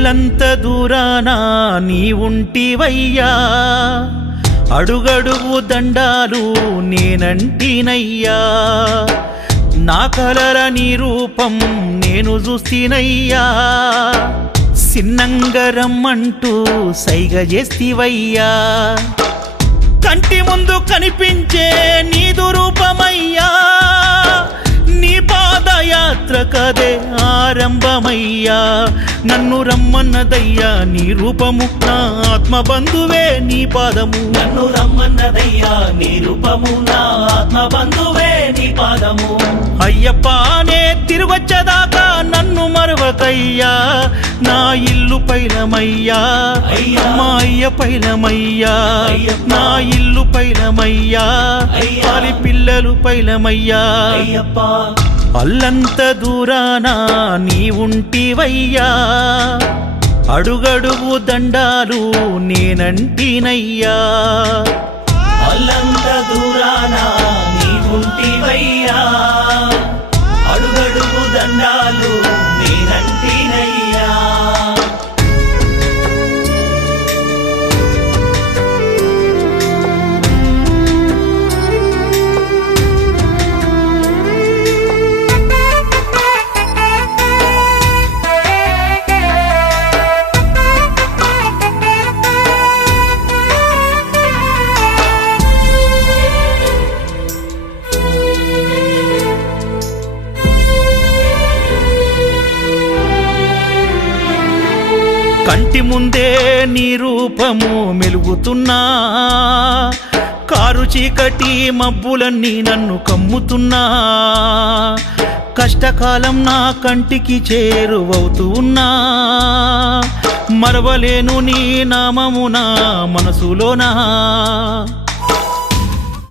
అల్లంత దూరాన నీ ఉంటివయ్యా, అడుగడుగు దండాలు నేనంటినయ్యా, నా కలల నీ రూపం నేను చూస్తేనయ్యా, సిన్నంగరమ్మంటూ సైగ చేస్తివయ్యా, కంటి ముందు కనిపించే నీదు రూపమయ్యా, నీ పాదయాత్ర కదే ఆరంభమయ్యా, నన్ను రమ్మన్నదయ్యా నీ రూపము, నా ఆత్మబంధువే నీ పాదము, నన్ను రమ్మన్నదయ్యా నీ రూపము, నా ఆత్మబంధువే నీ పాదము. అయ్యప్పనే తిరుగొచ్చదాకా నన్ను మరవకయ్యా, నా ఇల్లు పైలమయ్యా, మా అయ్య పైలమయ్యా, నా ఇల్లు పైలమయ్యా, పాలి పిల్లలు పైలమయ్యా, అల్లంత దూరాన నీ ఉంటివయ్యా, అడుగడుగు దండాలు నేనంటినయ్యా, అల్లంత దూరాన నీ ఉంటివయ్యా, అడుగడుగు దండాలు నేనంటినయ్యా. కంటి ముందే నీ రూపము మెలుగుతున్నా, కారు చీకటి మబ్బులన్నీ నన్ను కమ్ముతున్నా, కష్టకాలం నా కంటికి చేరువవుతున్నా, మరవలేను నీ నామము నా మనసులోనా.